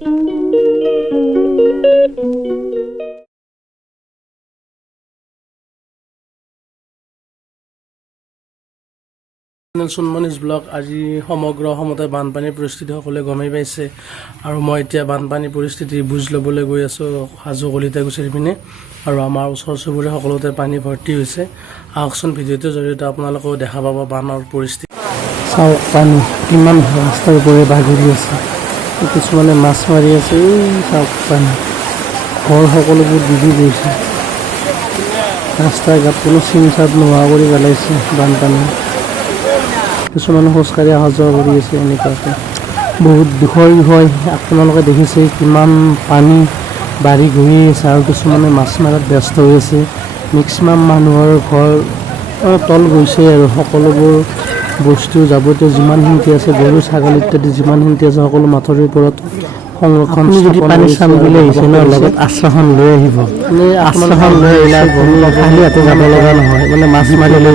চুনমনিজ blog আজি সমগ্ৰ অসমতে বানপানীৰ পৰিস্থিতি সকলোৱে গমেই পাইছে আৰু মই এতিয়া বানপানীৰ পৰিস্থিতি বুজ ল'বলৈ গৈ আছোঁ হাজো কলিতাকুছিৰ পিনে আৰু আমাৰ ওচৰ চুবুৰীয়া সকলোতে পানী ভৰ্তি হৈছে। আহকচোন ভিডিঅ'টোৰ জৰিয়তে আপোনালোকেও দেখা পাব বানৰ পৰিস্থিতি। চাওক পানী কিমান ৰাস্তাৰ ওপৰে বাগৰি আছে, কিছুমানে মাছ মাৰি আছে। চাওক পানী ঘৰ সকলোবোৰ ডুবি গৈছে, ৰাস্তা ঘাট কোনো চিন চাপ নোহোৱা কৰি পেলাইছে বানপানী। কিছুমানে খোজকাঢ়ি অহা যোৱা কৰি আছে এনেকুৱাকৈ বহুত বিষয় আপোনালোকে দেখিছে কিমান পানী বাঢ়ি গৈ আছে আৰু কিছুমানে মাছ মাৰাত ব্যস্ত হৈ আছে। মেক্সিমাম মানুহৰ ঘৰ তল গৈছে আৰু সকলোবোৰ বস্তু যাৱতীয় যিমানখিনি আছে গৰু ছাগলী ইত্যাদি যিমানখিনি আছে সকলো মাথৰিৰ ওপৰত সংৰক্ষণ। যদি পানী চাম বুলি আহিছে ন, লগত আশ্ৰাখন লৈ আহিব। আশ্ৰাখন লৈ আহিলে খালি হাতে যাব লগা নহয়, মানে মাছ মাৰি লৈ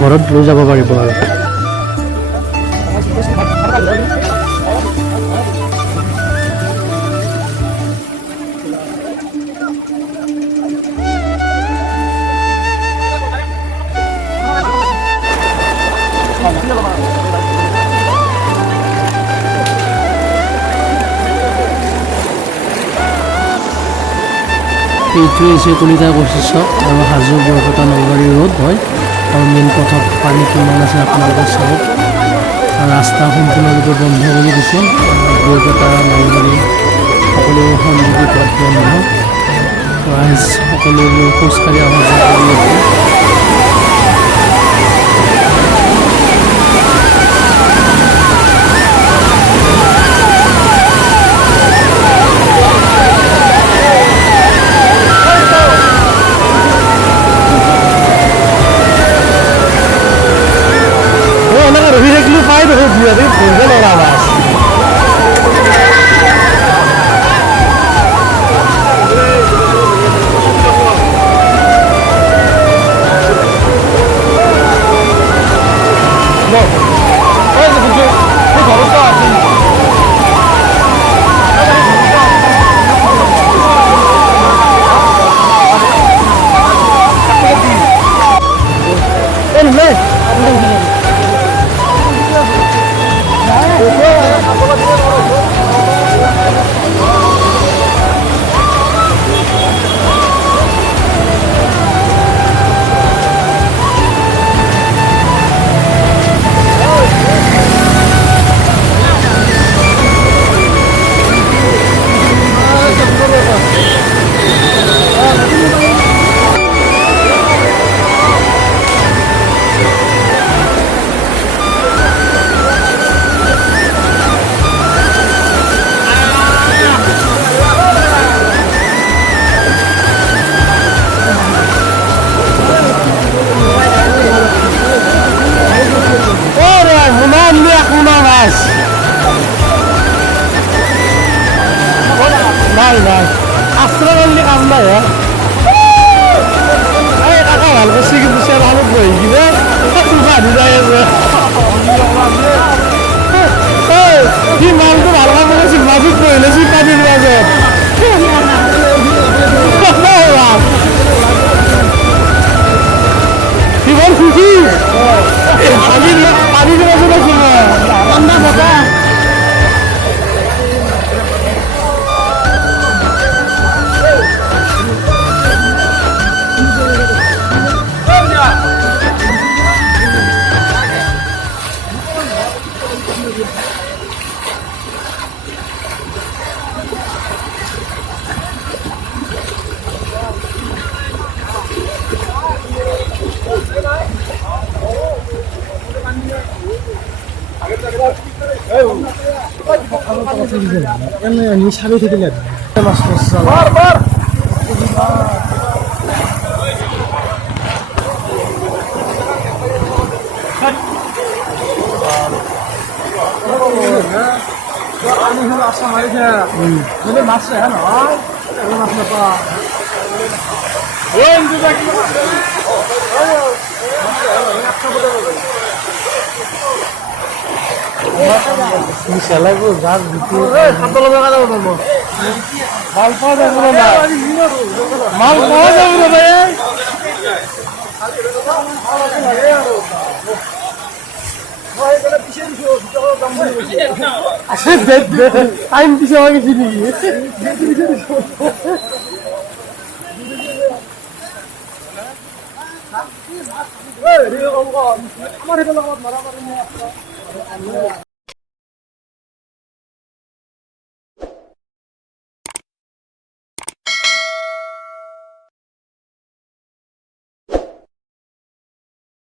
ঘৰত লৈ যাব পাৰিব আৰু। এইটোৱে হৈছে কলিতাকুছি চক আৰু হাজো বৰপেটা নলবাৰী ৰোড হয় আৰু মেইন পথত পানী কিমান আছে আপোনালোকে চাওক। ৰাস্তা সম্পূৰ্ণৰূপে বন্ধ কৰি দিছে, বৰপেটা নলবাৰী সকলো সংযোগী পথ বন্ধ। ৰাইজ সকলোবোৰ খোজকাঢ়ি অহা যোৱা কৰি আছে। ৰহি থাকিলোঁ পাই দেখোন ধৰিব লগা মাছ। নাই নাই আশ্ৰা কৰিলে কাম নাই হে। এই কাকা ভাল কৰিছে কিন্তু চেৰালত বহি কিনে বান্ধি যাই আছে। সি মালটো ভাল কাম কৰিছিল, মাজত বহিলে সি পানীৰ মাজত। সি বৰ সুখী পানীৰ মাজত আছিল ঠাণ্ডা বতাহ। নিশাবি থাকিলে মাছ মাছ নহয় মাছ নাপা লাগবো যাক মাল পাওয়া যাবে না মাল পাওয়া যাবে না ভাই টাইম পিছিয়ে হয়ে গেছি নাকি আমার